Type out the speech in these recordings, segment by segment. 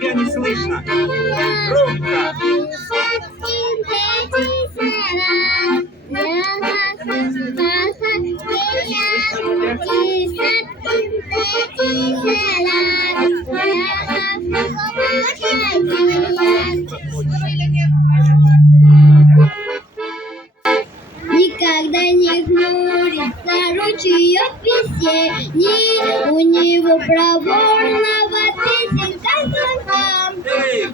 Тебя не слышно. Громко. Никогда не хмурится ручеек весенний, у него проворного песенка звонка.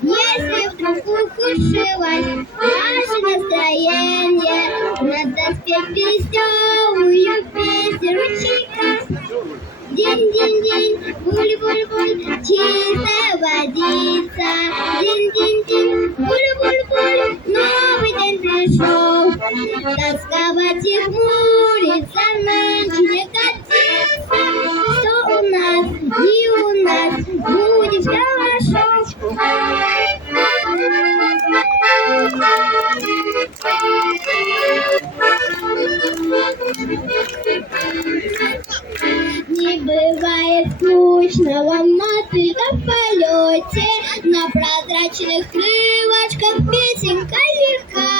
Если вдруг ухудшилось наше настроение, надо спеть веселую песню ручейка. День-день-день, буль-буль-буль, чистая водица. День-день-день, буль-буль-буль, новый день пришел. Тосковать и хмуриться нынче не годится. Что у нас и у нас будет хорошо. Не бывает скучного мотылька в полете, на прозрачных крылышках песенка легка.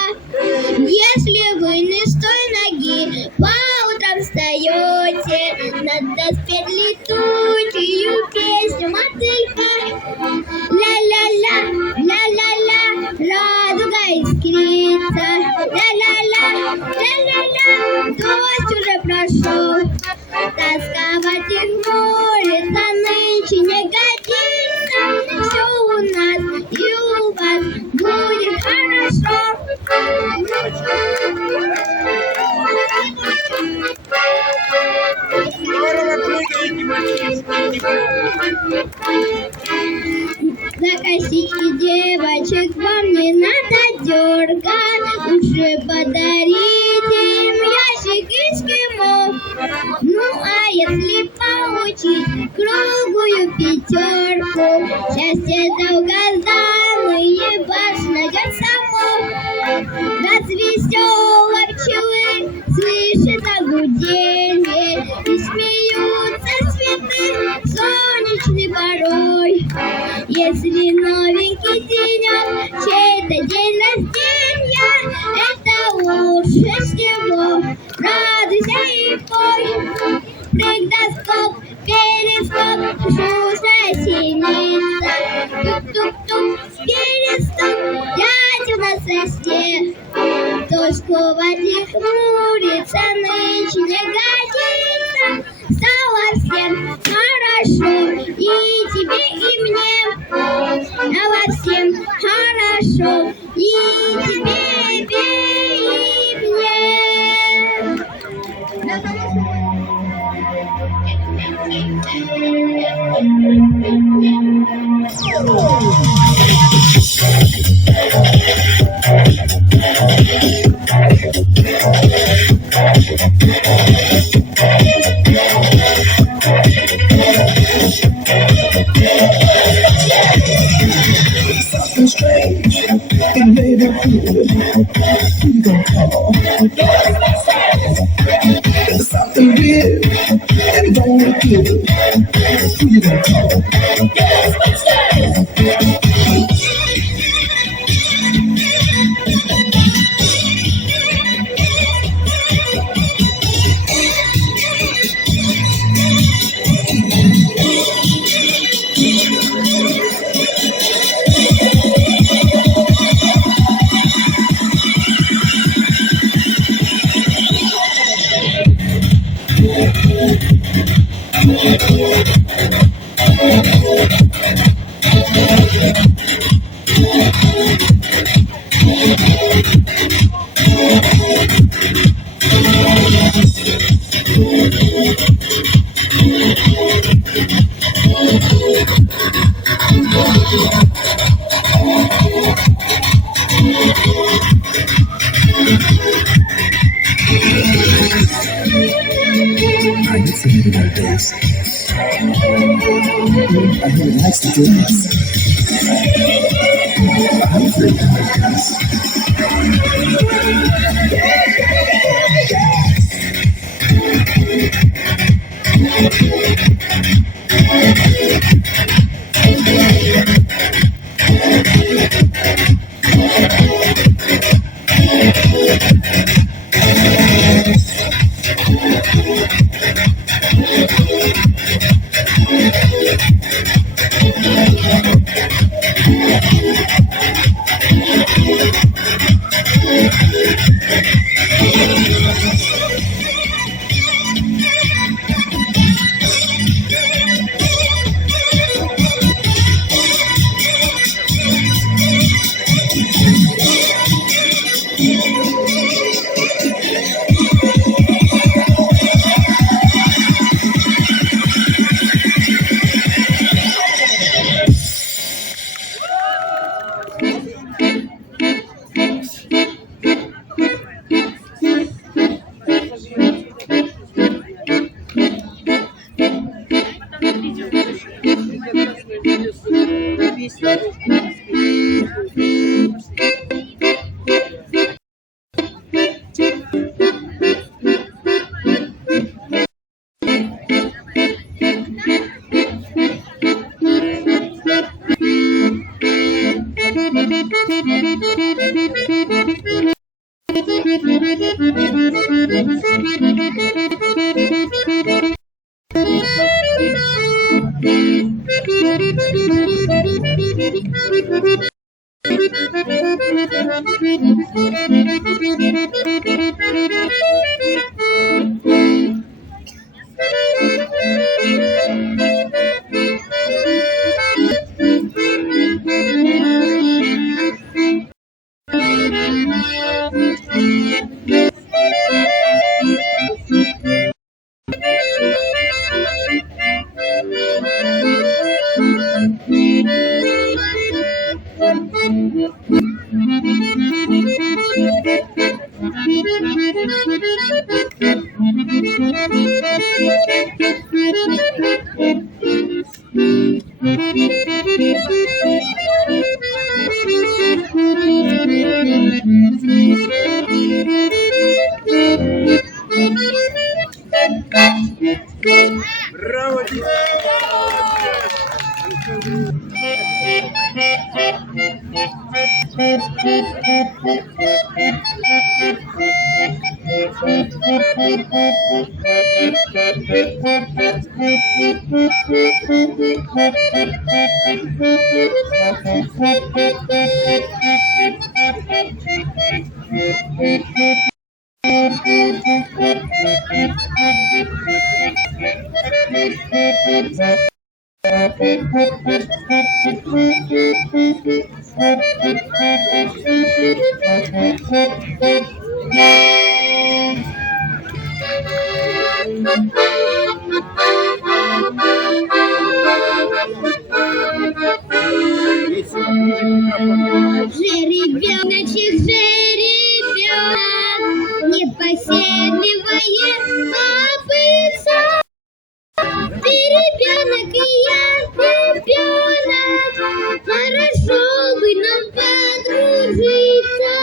Если вы не с той ноги по утрам встаете, надо спеть летучую песню мотылька. Ля-ля-ля, ля-ля-ля, радуга искрится. Ля-ля-ля, ля-ля-ля, дождь уже прошел. Тосковать и хмуриться нынче не годится. Все у нас и у вас будет хорошо. Здорово прыгаете, мальчишки. За косички девочек вам не надо дергать, лучше подарите им ящик эскимо. Ну а если получить круглую пятерку, счастье долгожданное вас найдет само. Разве веселой пчелы слышится гуденье, и смеются цветы солнечный порой. Если новенький денек, чей-то день рождения, это лучше всего. Радуйся и пой, прыг да скок, перескок, шустрая синица. Тук-тук-тук, перестук, дядя у нас сосед. Тосковать и хмуриться нынче не годится. Стало всем хорошо, и тебе, и мне. Стало всем хорошо, и тебе, и мне. Something strange, it made her feel. Who you gonna call? Something weird, and don't look good. Who you gonna call? Are you feeling like this? I really likes to dance. I'm feeling like this. Браво, Жеребеночек, жеребенок, непоседливая копытца. Ты ребенок, и я ребенок, хорошо бы нам подружиться.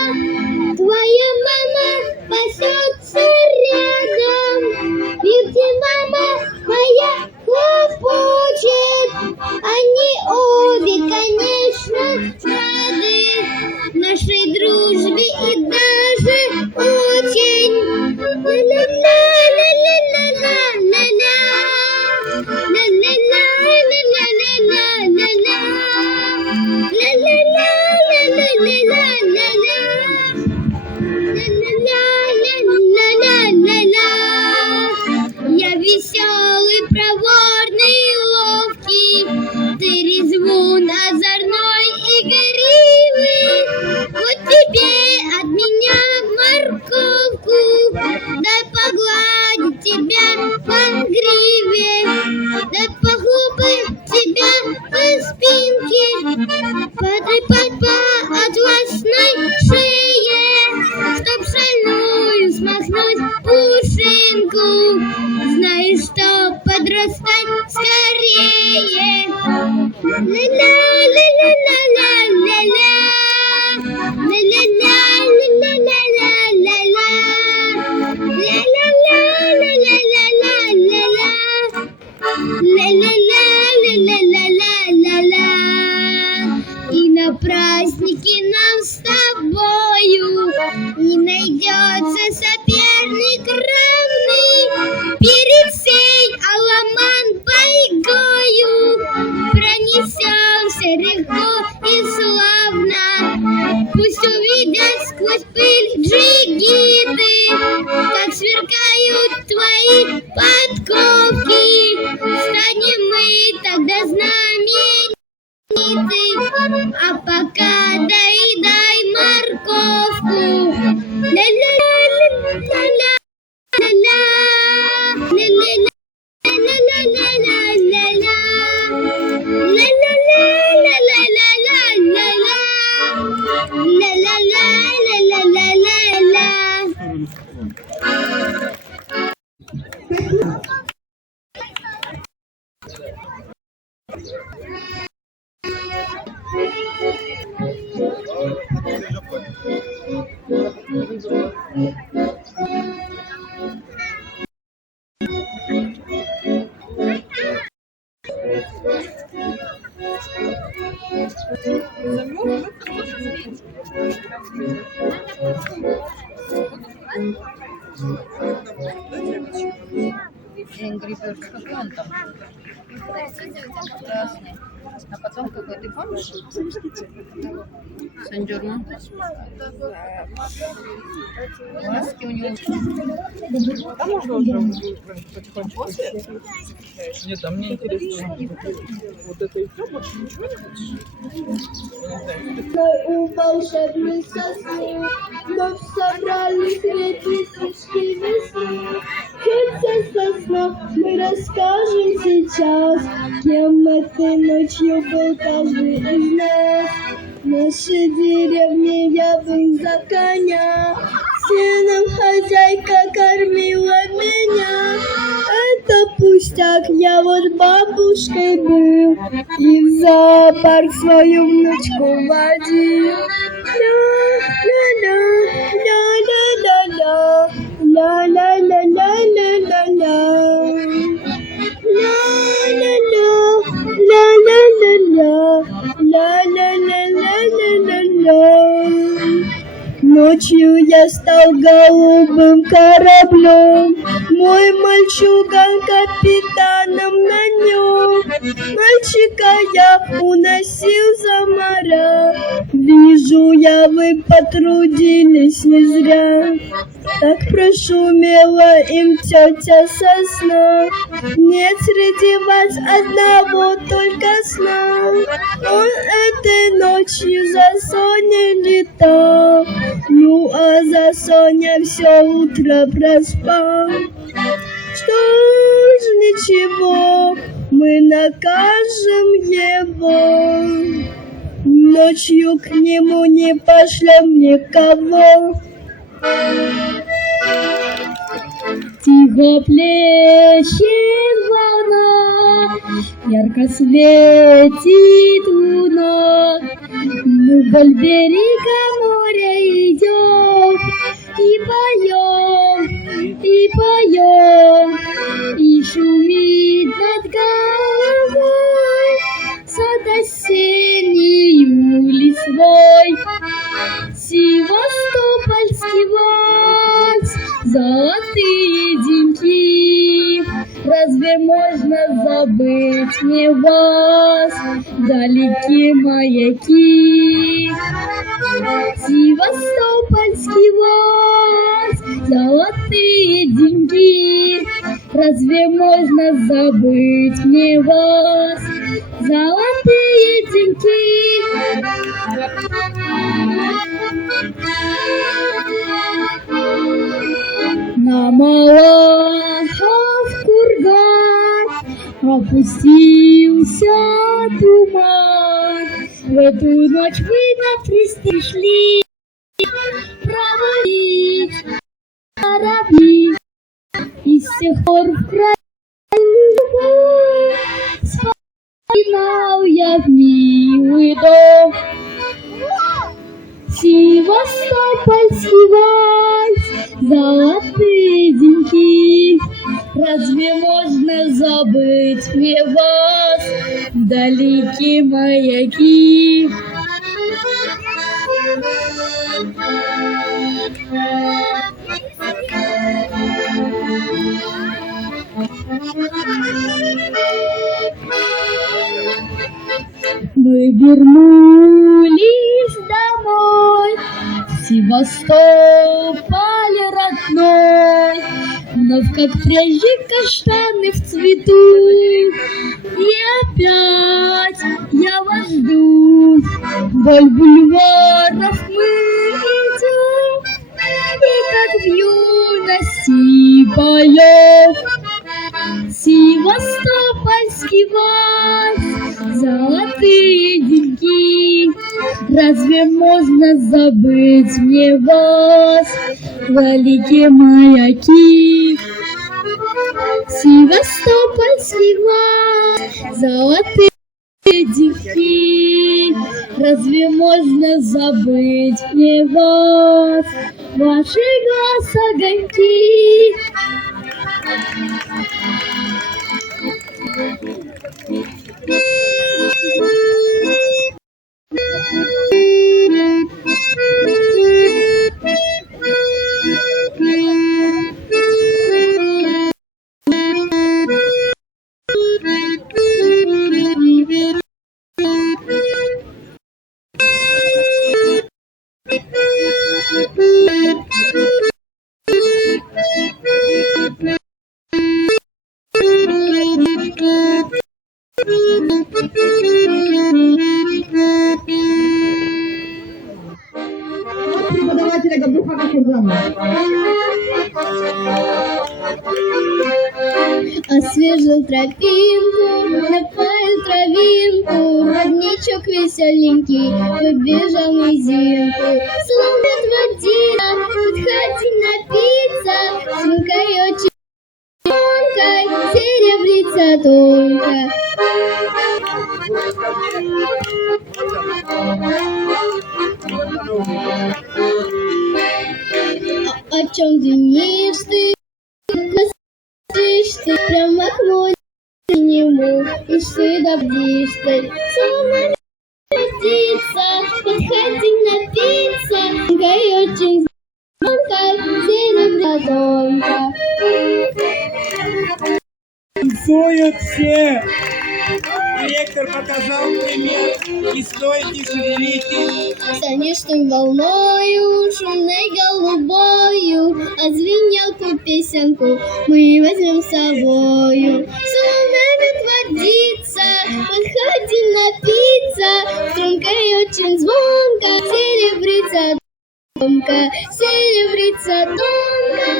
Твоя мама пасется рядом, и где мама моя хлопочет. Они обе, конечно, страдают. Потрепать по атласной шее, чтоб шальную смахнуть пушинку. Знаешь, что подрастать скорее. Ля-ля-ля-ля-ля-ля-ля-ля. Ля-ля-ля-ля-ля-ля-ля-ля. Ля-ля-ля-ля-ля-ля-ля-ля. Ля-ля-ля-ля-ля-ля-ля-ля. И на празднике нам с тобою не найдется соперник равный. Перед всей Аламан-Байгою пронесемся легко и славно. Пусть увидят сквозь пыль джигиты, как сверкают твои подковки. Станем мы тогда знамениты, а пока доедай морковку. Ля-ля-ля-ля-ля-ля. Какой он там? Красный. А потом какой, ты помнишь? Сен-Дюрман. Маски у него. Там можно уже потихонечку. Нет, а мне интересно, вот это и все, больше ничего не хочешь? У волшебной сосны вновь собрались 3000 весны. Сердце сосна, мы расскажем сейчас, кем этой ночью был каждый из нас. В нашей деревне яблонь за коня, сеном хозяйка кормила меня. Это пустяк, я вот бабушкой был и в зоопарк свою внучку водил. Ля-ля-ля-ля-ля-ля-ля, ля-ля-ля-ля-ля-ля-ля, ля-ля-ля-ля-ля-ля-ля-ля-ля-ля. Ночью я стал голубым кораблем, мой мальчуган капитаном на нем. Мальчика я уносил за моря, вижу я, вы потрудились не зря. Так прошумела им тетя сосна, нет среди вас одного только сна. Он этой ночью за Соней летал, ну а за Соня все утро проспал. Что ж, ничего, мы накажем его, ночью к нему не пошлем никого. Тихо плещет волна, ярко светит луна. Мы вдоль берега моря идем и поем, и шумит над головой сад осеннею листвой. Севастопольский вальс, золотые деньки, разве можно забыть мне вас, далекие маяки? Севастопольский вальс, золотые деньги, разве можно забыть мне вас, золотые деньги? На Малахов курган опустился туман, В эту ночь вы на пришли проводить корабли. И с тех пор в краю вспоминал я в милый дом. Севастопольский вальс, золотые деньки. Разве можно забыть мне вас, вдалеке маяки? Мы вернулись домой, в Севастополь родной, вновь, как прежде, каштаны в цвету. И опять я вас жду, вдоль бульваров мы идем, и как в юности поем севастопольский вальс, золотые деньги. Разве можно забыть мне вас, вдалеке маяки? Севастопольский вальс, золотые деньги. Разве можно забыть мне вас, ваши глаз огоньки? Преподавателя Габдухана Кирзана. Освежил тропинку, напоил травинку, родничок веселенький побежал низинку. Словно водила, подходи напиться, свинкой очень тонкой, серебрица тонко. О чем думаешь ты? Ты прямо к нему, и ты добдишь ты. Словно птица, подходи напиться, гай очень звонко, серебряная тонко. Танцуют все. Директор показал пример. Не стойте, шевелитесь. Сонечной волною, шумной голубою, а звенелку песенку мы возьмем с собою. Словно водица, подходим напиться, стрункой очень звонко, серебрица тонко, серебрица тонко.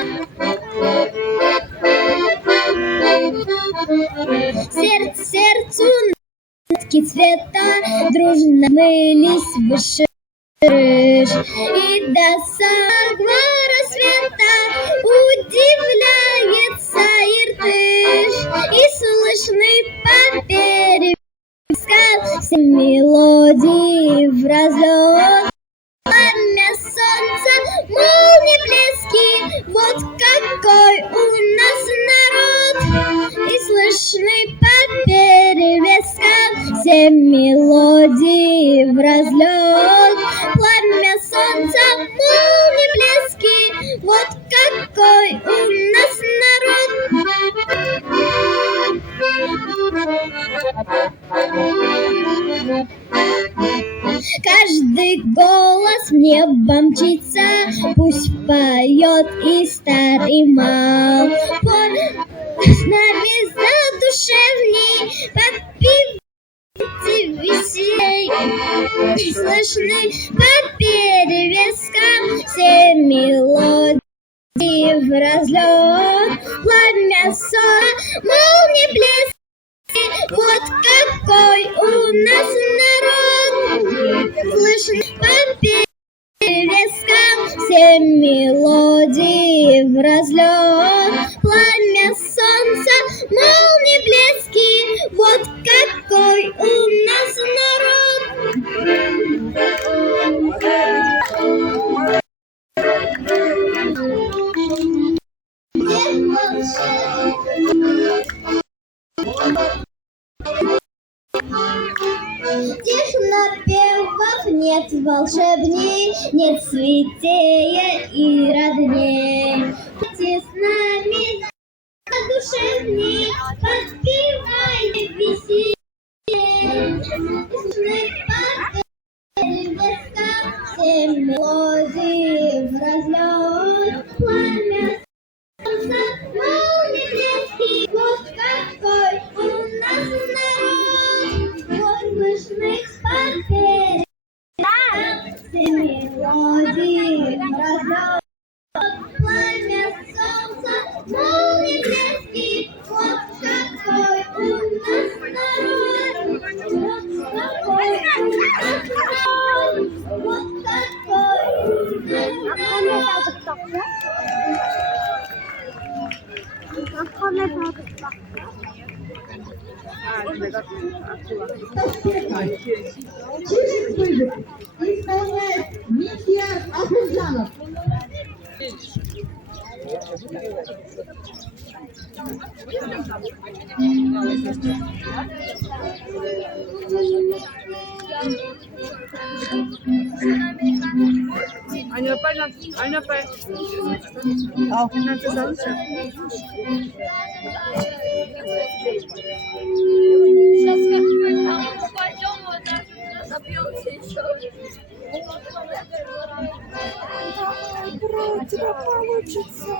Сердцу нотки цвета дружно мылись выше крыш, и до самого рассвета удивляется Иртыш, и слышны по перепискам все мелодии в разлет. Пламя солнца, молнии, блески, вот какой у нас народ. И слышны по перевескам все мелодии в разлет. Пламя солнца, молнии, блески, вот какой у нас народ. Каждый голос небо мчится, пусть поет и старый мал. С нами задушевней, попивайте веселей. Слышны по перевескам все мелодии в разлет. Пламя солнца, молнии, блески, вот какой у нас народ. мелодии в разлет. Пламя солнца, молнии блески, вот какой у нас народ. Тишь напевов, нет волшебней, нет святее и родней. Будьте с нами задушевней, подпевайте веселье. Все мелодии в разлет. Пламя солнца, молнии блески, вот какой у нас народ. Воздушных паркеров, все мелодии в разлет. Пламя солнца, молнии блески, вот какой у нас народ. Вот какой у нас народ. Вот какой у нас народ. Исполняет Митя Ахунжанов. Аня, пой. Сейчас как-нибудь там попадем, вот так напьемся еще. Ура, у тебя получится.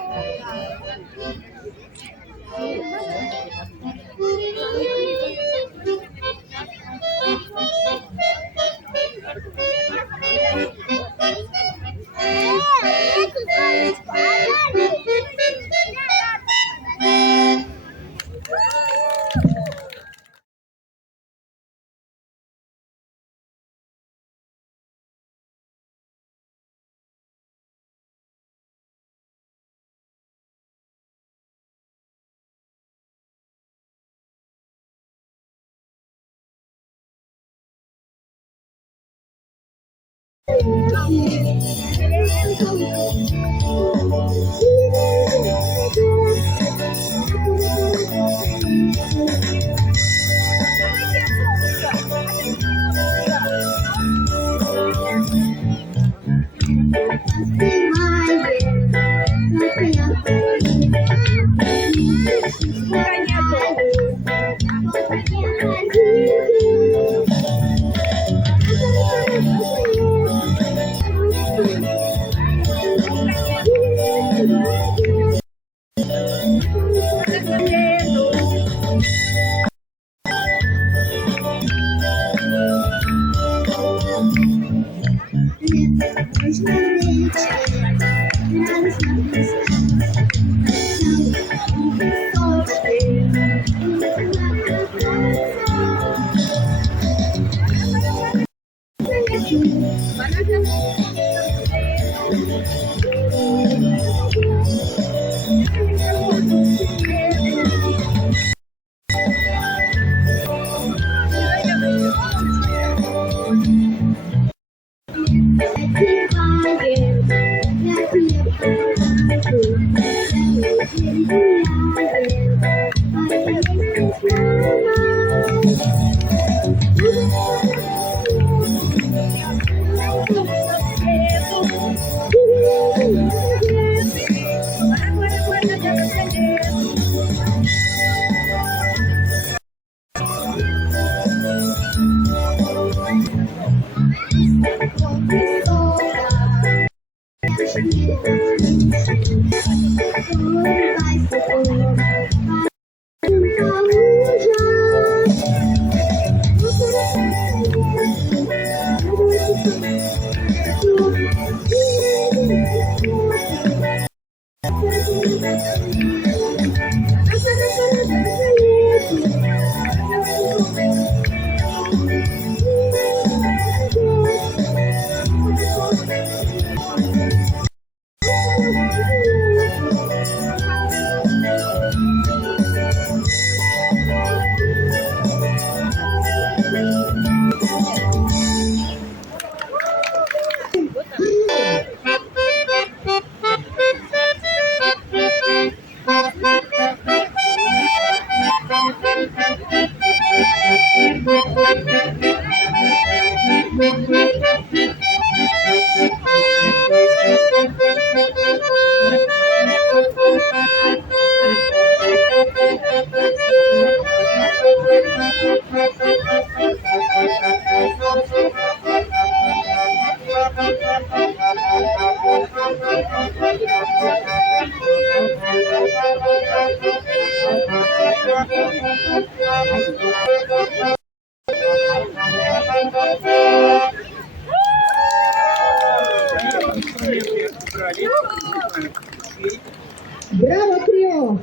Браво, трио!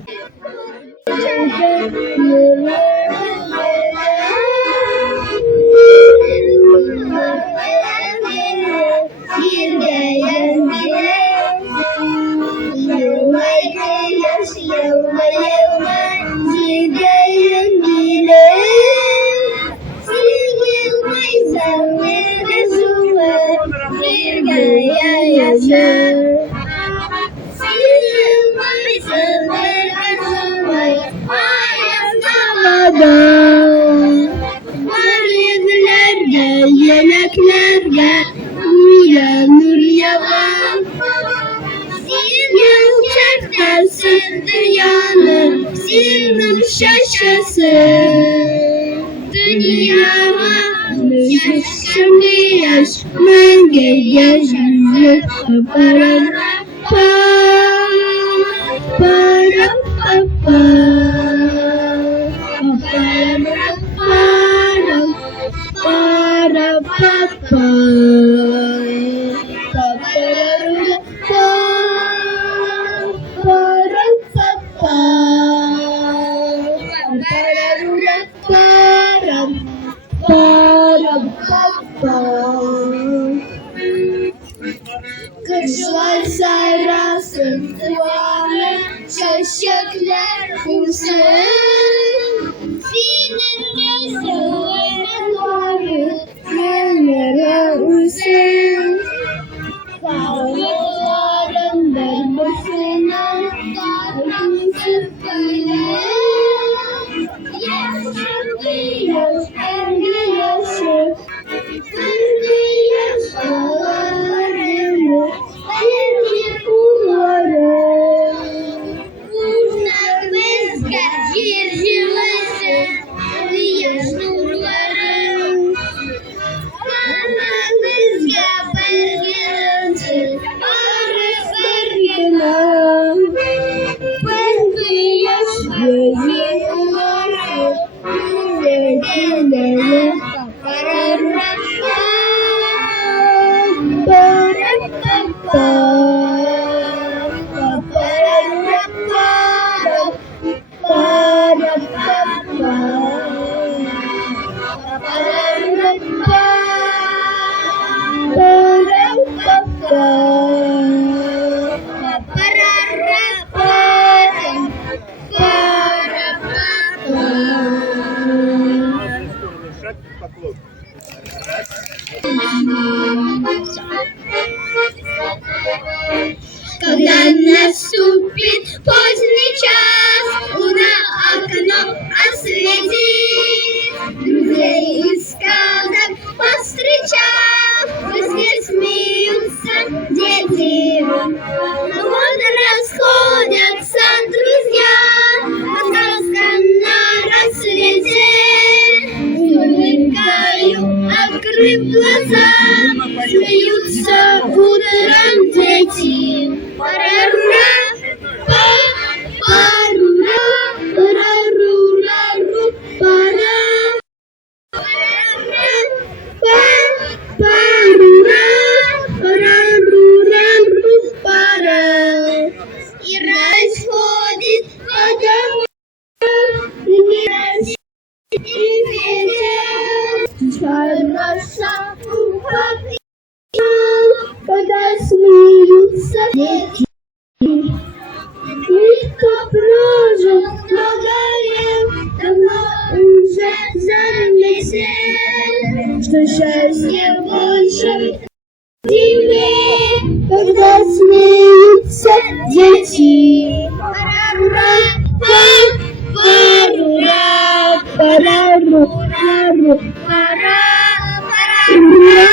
Marinlerge, yeleklerge, uyanır yalan. Zil çekmesin dünyanın, zilin şaşasın. Dünyama şimdi yaş, menge yaşıyor, para para Kışlar sarasın duvarı, çiçekler kursun. Senin gözlerin varı, gönlere uysın. Sağlıkların darbesine, dargın sıkıyla. Yaşadı yaş, kendi yaşı, kendi yaşlarımı. Benim kullarım, uzak bezger, circivesi, yaş nurlarım. Bana bezger, belgenti, arif bergenam. Ben de yaş gözümleri, yüreğine kararım. Когда наступит поздний час, луна окно осветит, друзей и сказок повстречав, везде смеются дети. Вот расходятся друзья, а сказка на рассвете. Улыбкаю, открыв глаза, смеются утром дети. Парарура, парура, парарурару, пара. Парура, парарурару, пара. И расходит по дому, и ветер, роса, когда смеются дети. Никто прожил много лет, давно уже заметил, что счастье больше тебе, когда смеются дети. Парарура, парура, парару, пару, пара, парарура,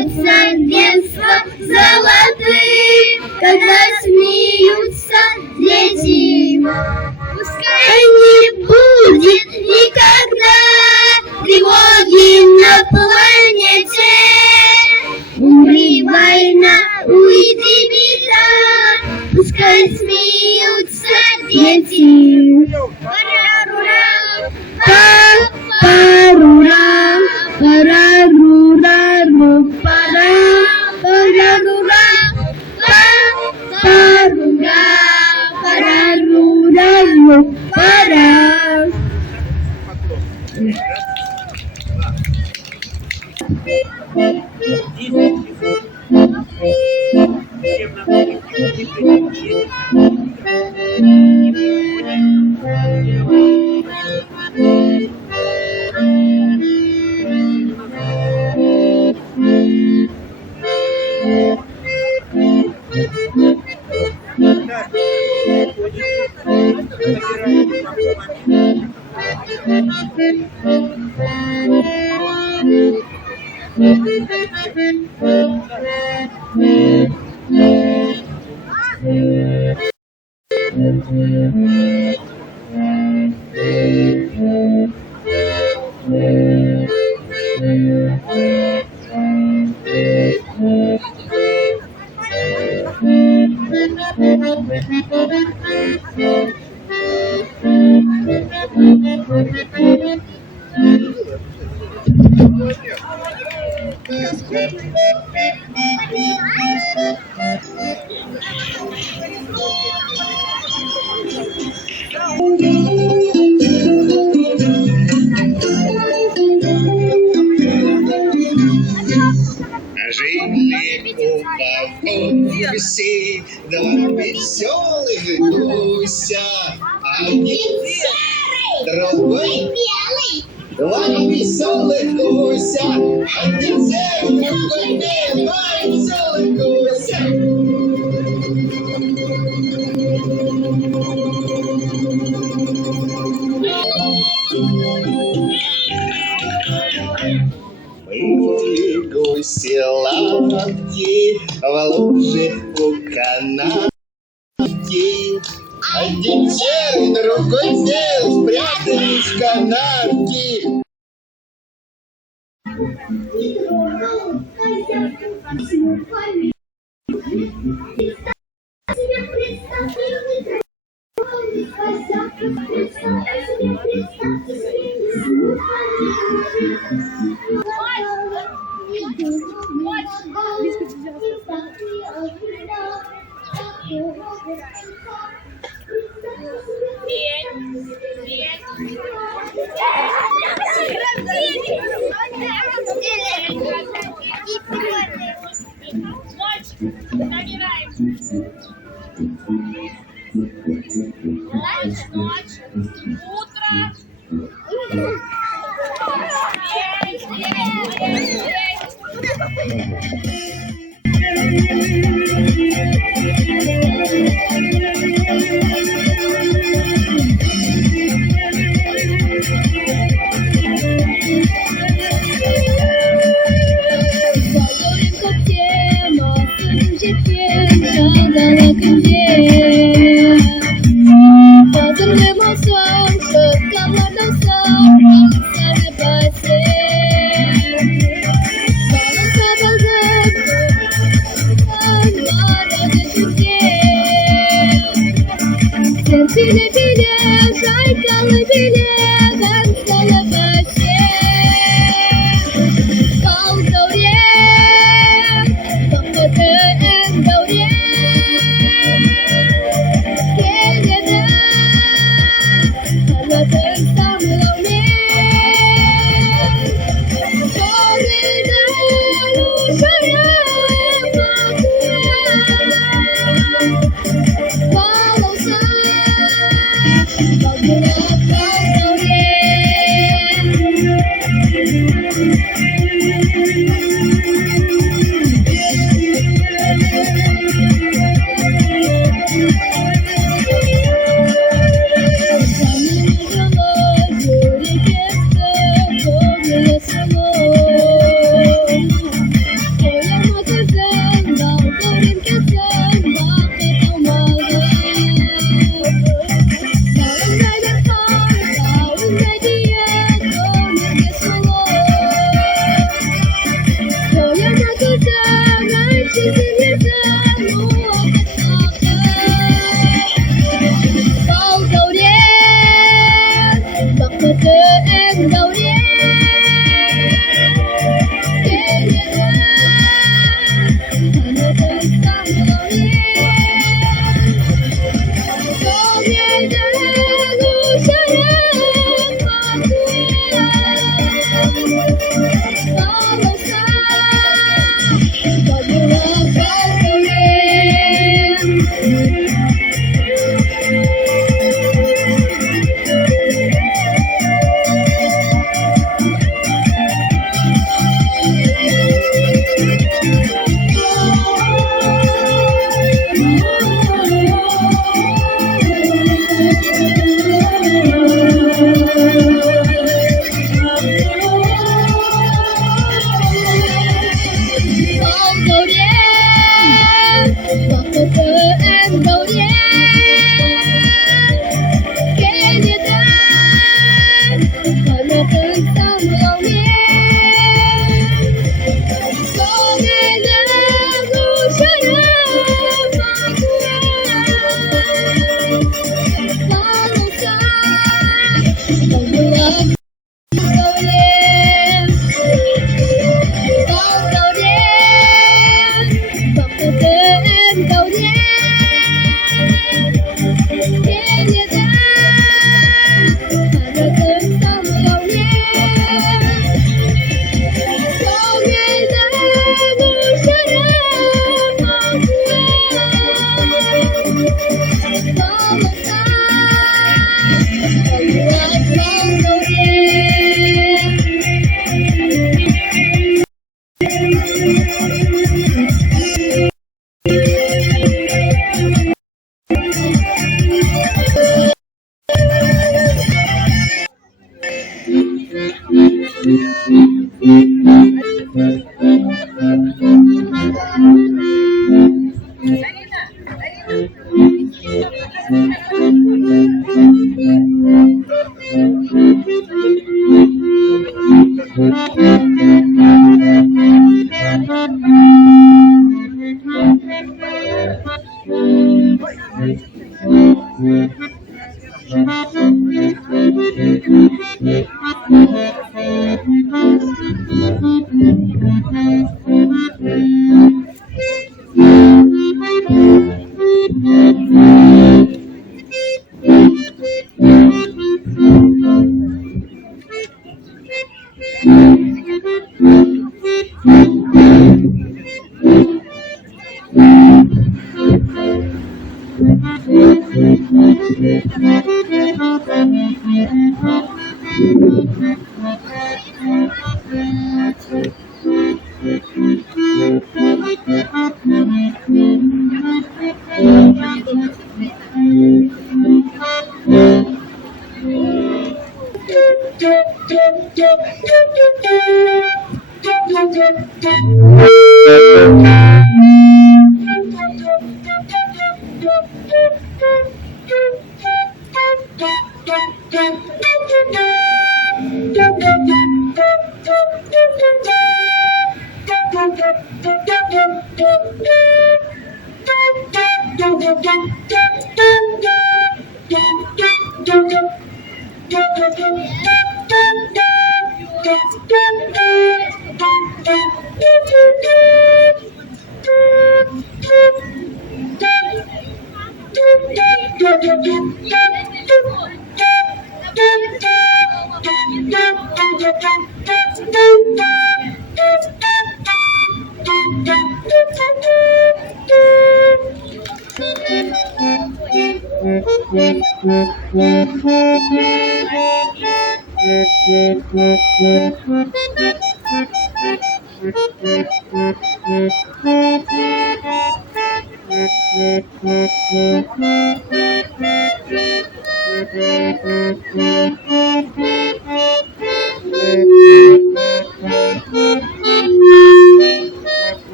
вернется детство золотым, когда смеются дети. Пускай не будет никогда тревоги на планете. Умри, война, уйди, беда, пускай смеются дети. Парарура, парарура, парарурару, пара, парарура, парарура, парарурару, пара. Жили у гуси, два веселых гуся. Один серый, другой белый. Два веселых гуся. Один серый, другой белый. Два веселых гуся. Были гуси лапки в луже у канавки. Один серый, другой белый, спрятались в канавке. Con dầu đen hoặc một bữa ăn dầu đen kể như ta hỏi một cơn sóng dầu đen có ngày ra ngủ chơi mà có lâu xa còn mưa dầu đen con dầu đen hoặc một bữa ăn dầu đen kể như ta hỏi một cơn sóng dầu đen có ngày ra ngủ chơi mà có lâu xa còn mưa con dầu đen.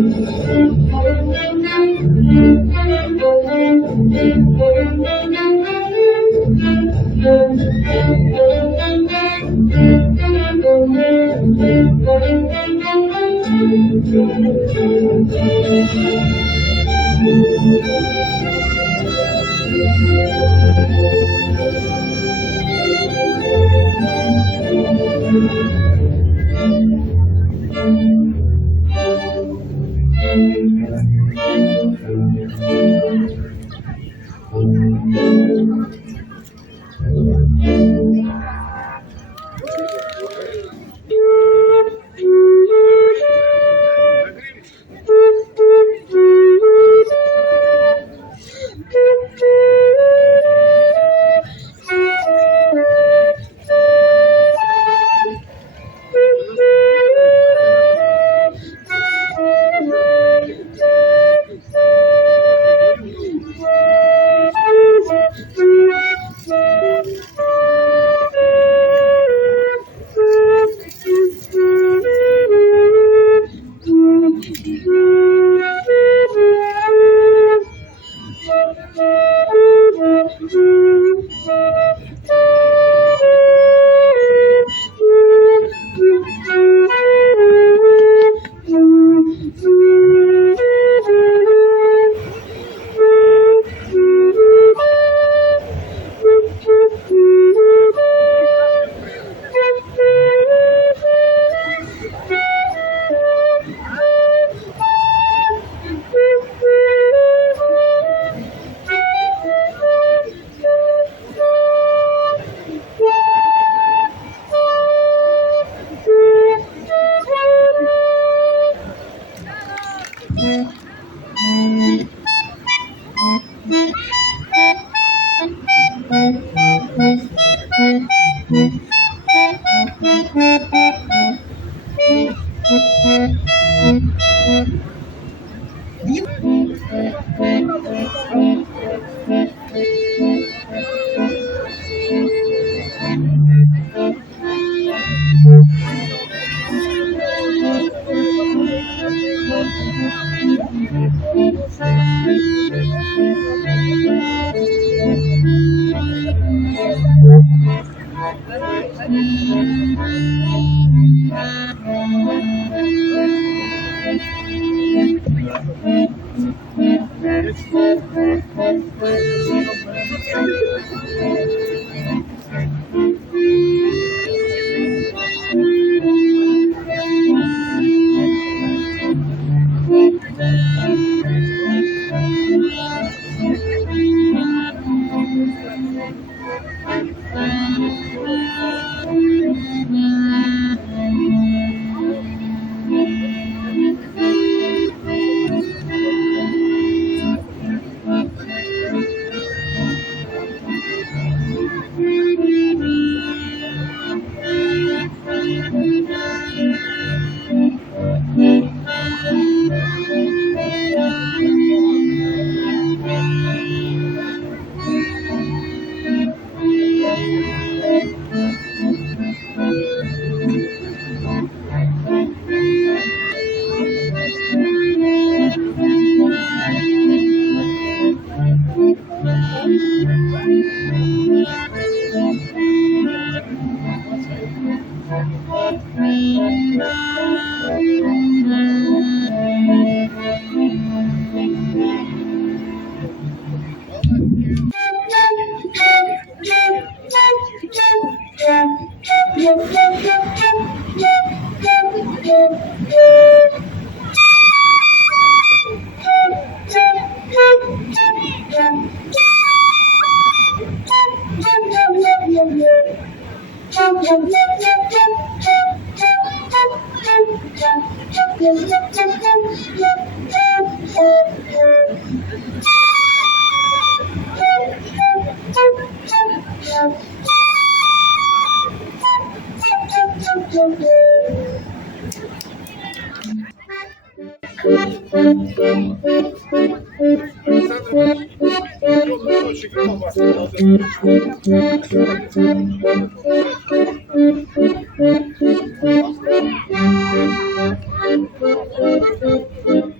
Thank you.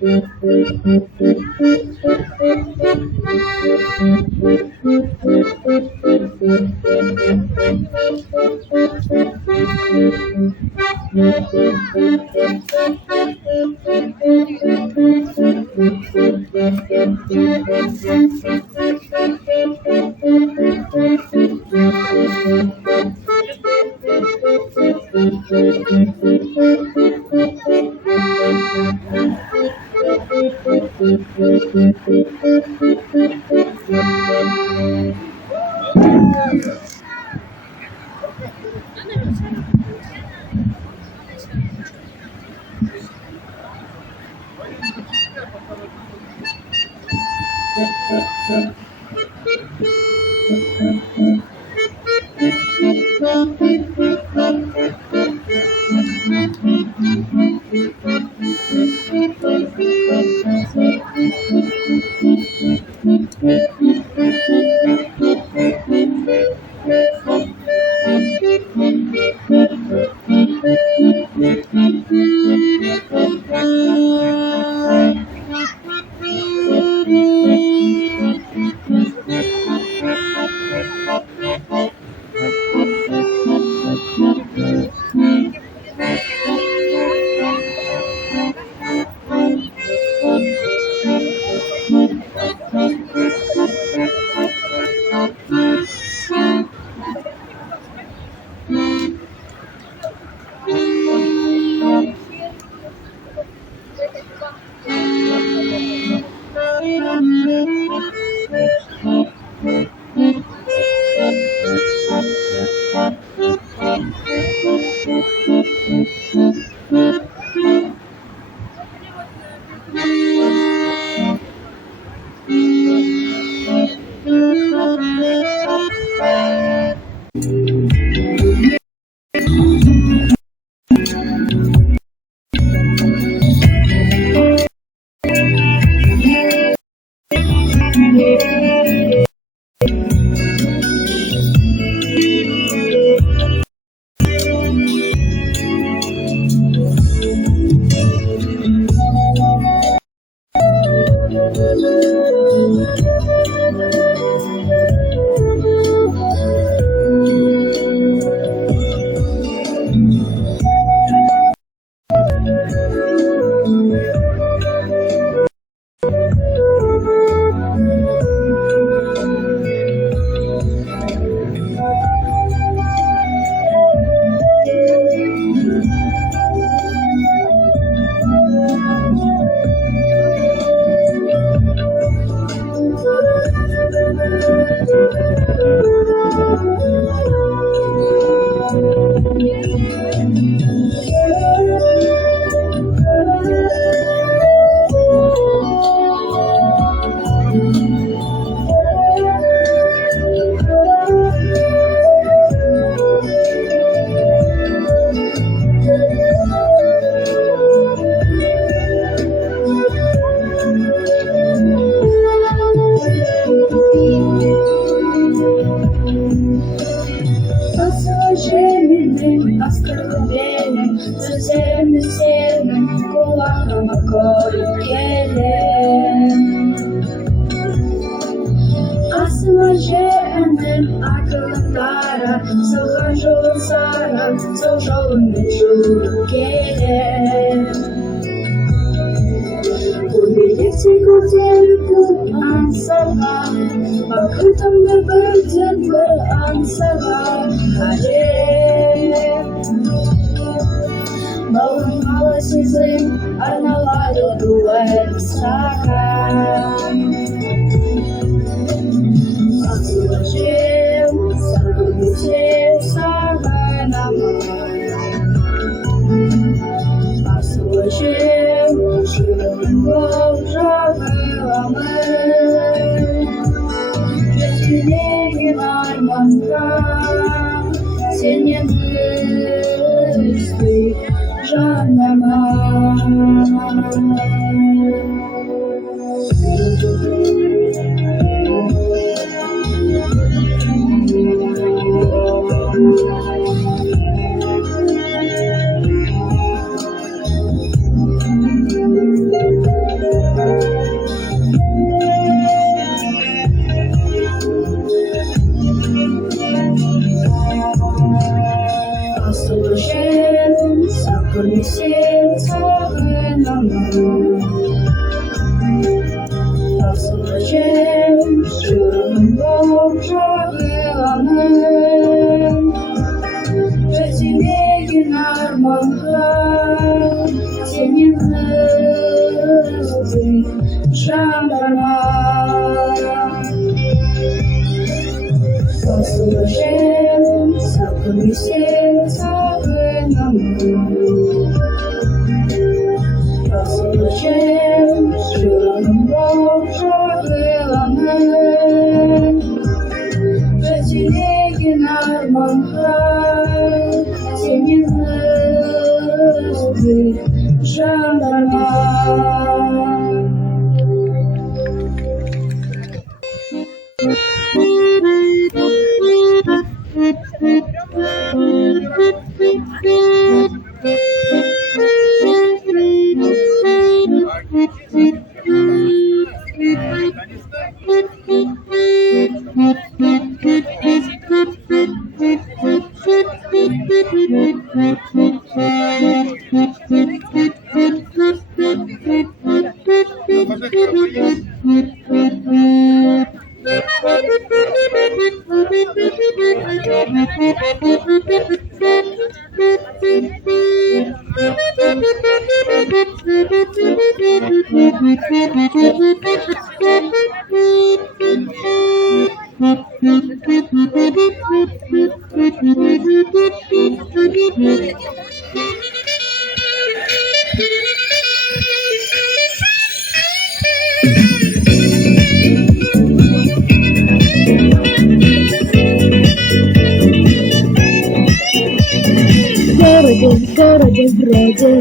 В городе вроде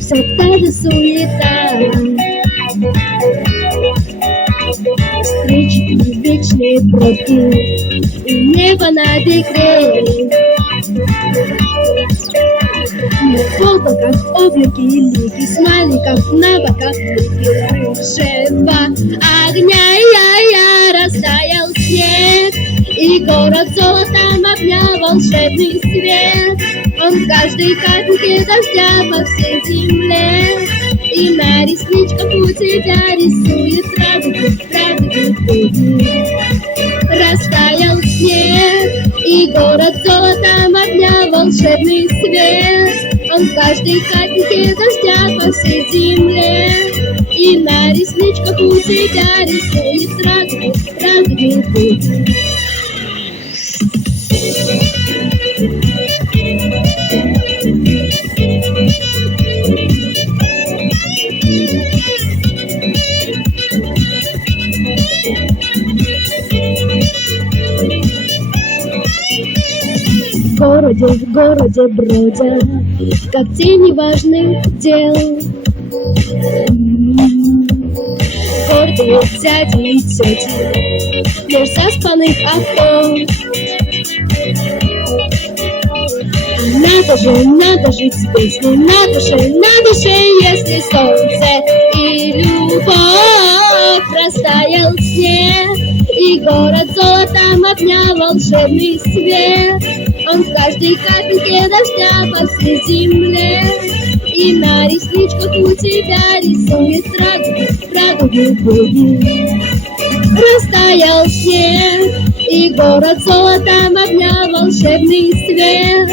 все та же суета. Встречи и вечные пробки, и небо над игрой. На облаках облаки и лики, смайликов на боках лики рыжего огня. Я растаял снег, и город золотом обнял волшебный свет. Он в каждой капельке дождя по всей земле, и на ресничках у тебя рисует радугу, радугу. Растаял снег, и город золотом обнял волшебный свет. Он в каждой капельке дождя по всей земле, и на ресничках у тебя рисует радугу, радугу. В городе бродят, как тени важных дел. Гордые дяди и тети меж заспанных окон. Надо жить с песней на душе, если солнце и любовь. Растаял снег, и город золотом обнял волшебный свет. Он в каждой капельке дождя по всей земле, и на ресничках у тебя рисует радугу. Растаял снег, и город золотом обнял волшебный свет.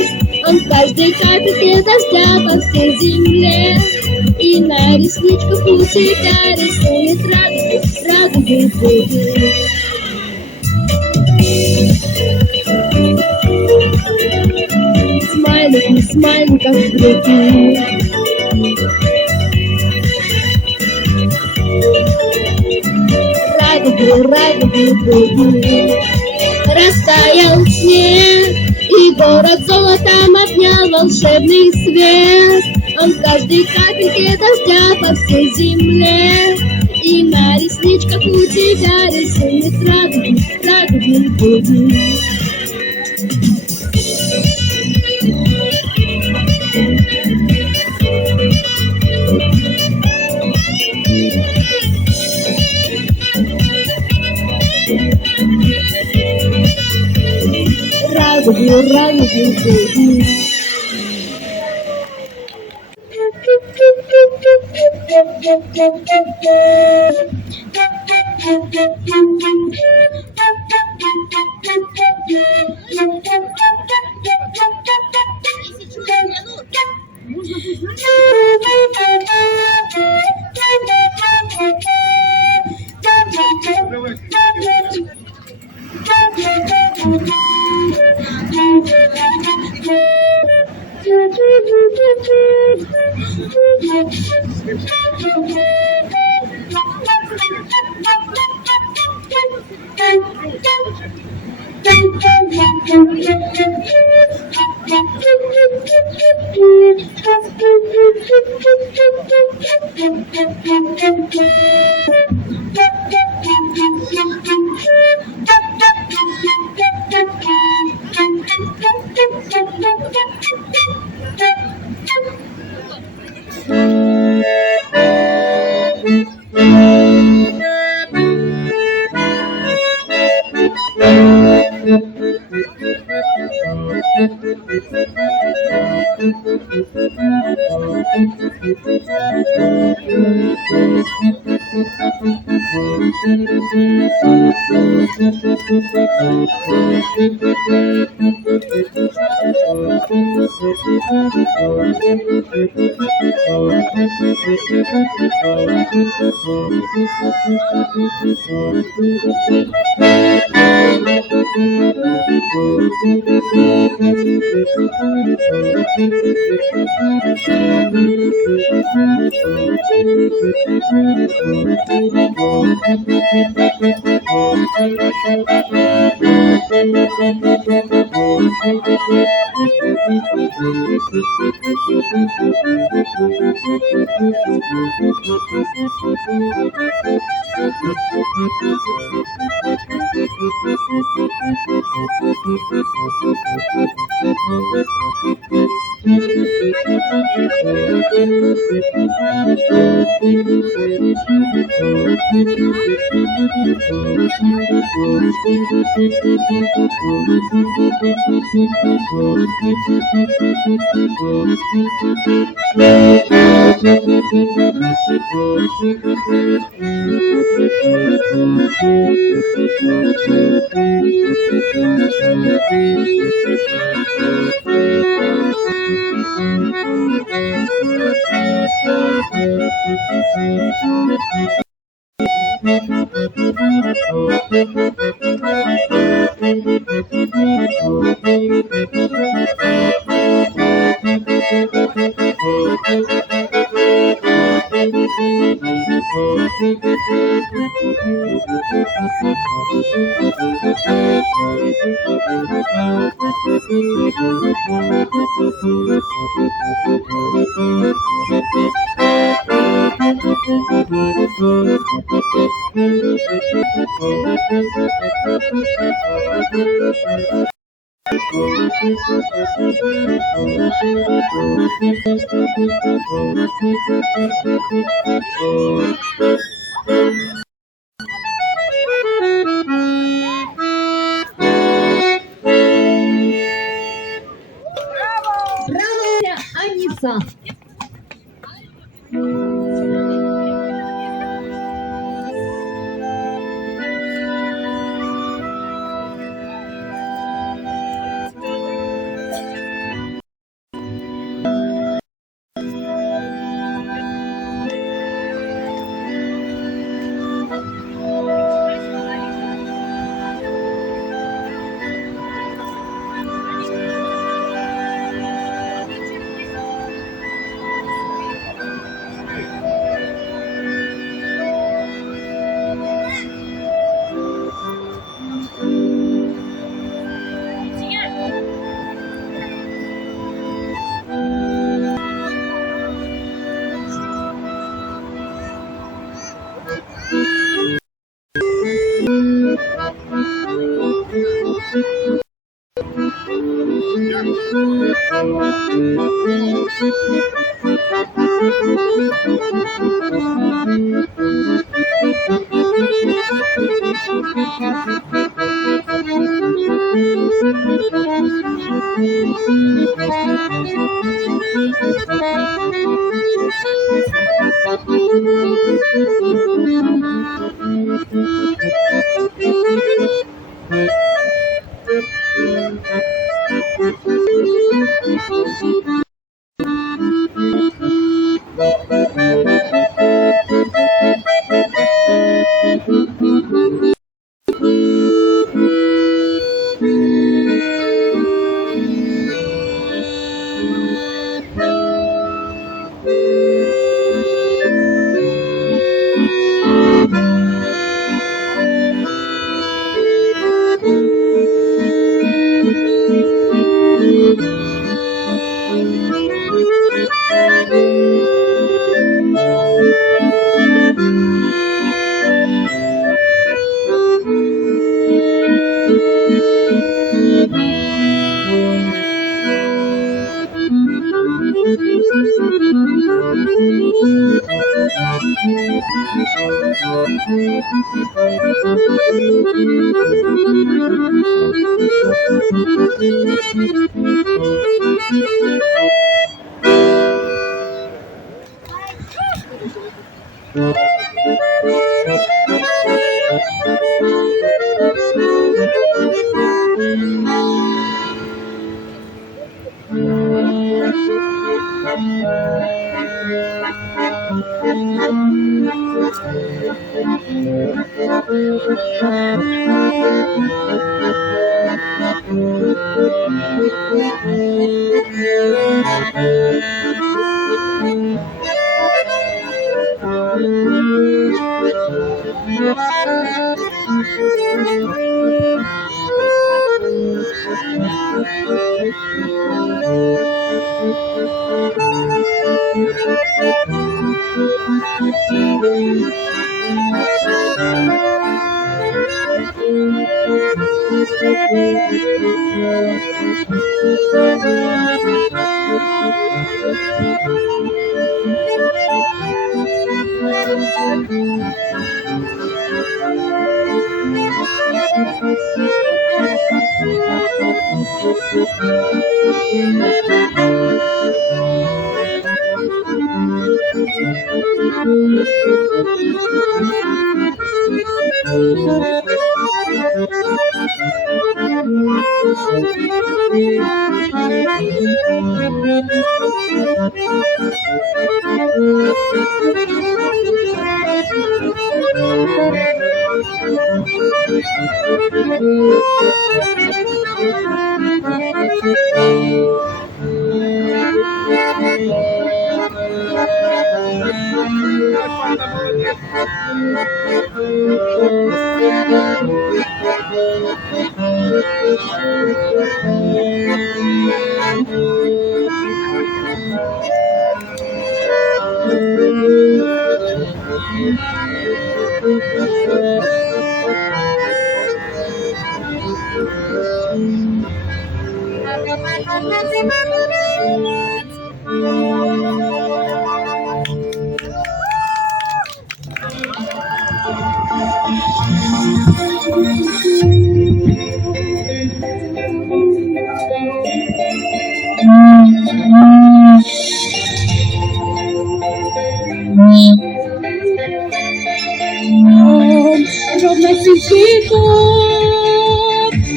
Он в каждой капельке дождя по всей земле, и на ресничках у тебя рисует радугу. Смайликов в руки. Радугу. Растаял снег, и город золотом обнял волшебный свет. Он в каждой капельке дождя по всей земле, и на ресничках у тебя рисует радугу. Радугу. Браво, Аниса! Браво!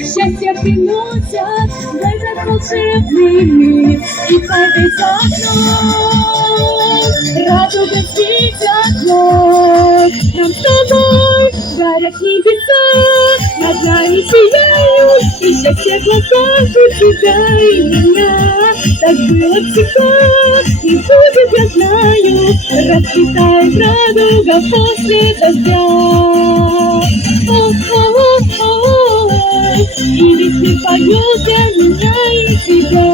Счастье приносят в этот волшебный мир. И падает за окном, радуга светит вновь. Нам с тобой горят небеса, над нами сияют, и счастье в глазах у тебя и меня. Так было всегда, и будет, я знаю, расцветает радуга после дождя. И весь мир поет для меня и тебя.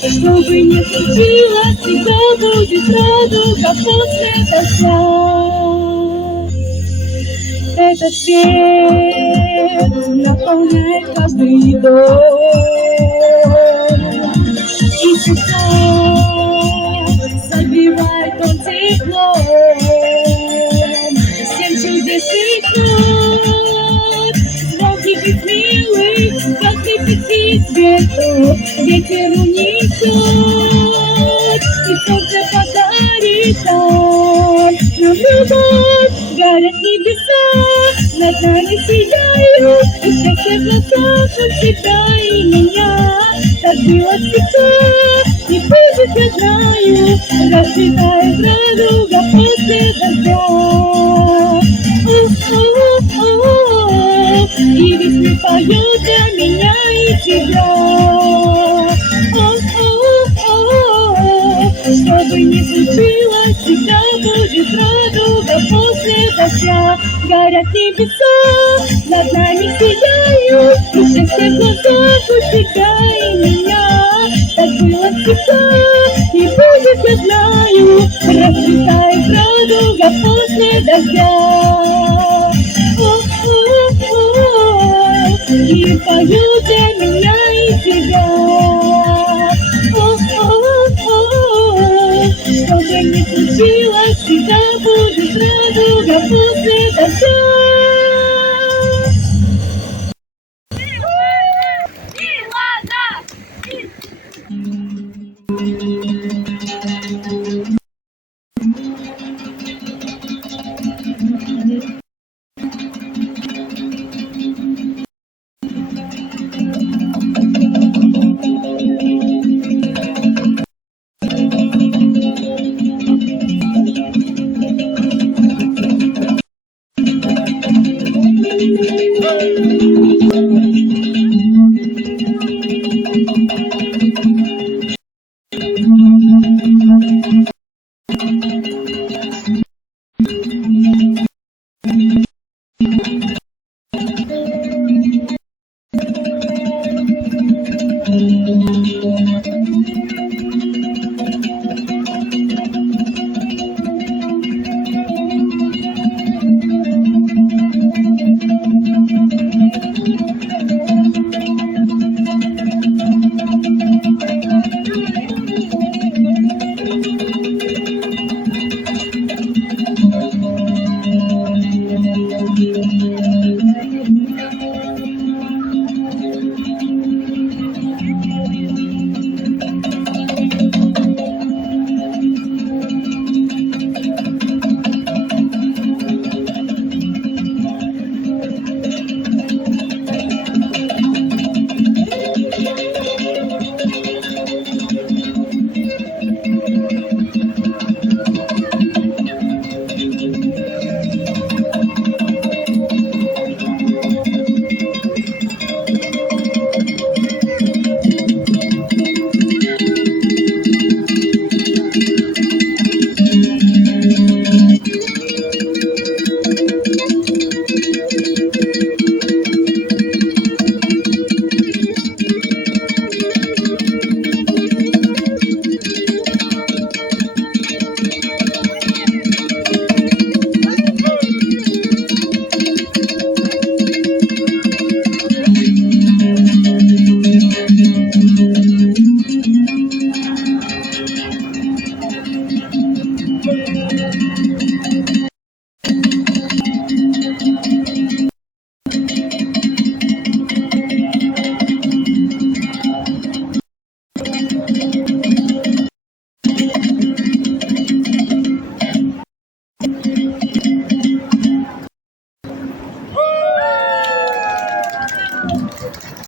Что бы ни случилось, всегда будет радуга после дождя. Этот свет наполняет каждый дом, и сердца согревает он теплом. Семь чудесных нот, звонких и смелых, как лепестки цветов, ветер унесет, и солнце подарит нам любовь. Горят небеса, над нами сияют, и счастье в глазах у тебя и меня. Так было всегда, и будет, я знаю, расцветает радуга после дождя. И весь мир поет для меня и тебя. Что бы ни случилось, всегда будет радуга после дождя. Горят небеса, над нами сияют, и счастье в глазах у тебя и меня. Так было всегда, и будет, я знаю, расцветает радуга после дождя. И поют для меня и тебя. Что бы ни случилось, всегда будет радуга после дождя.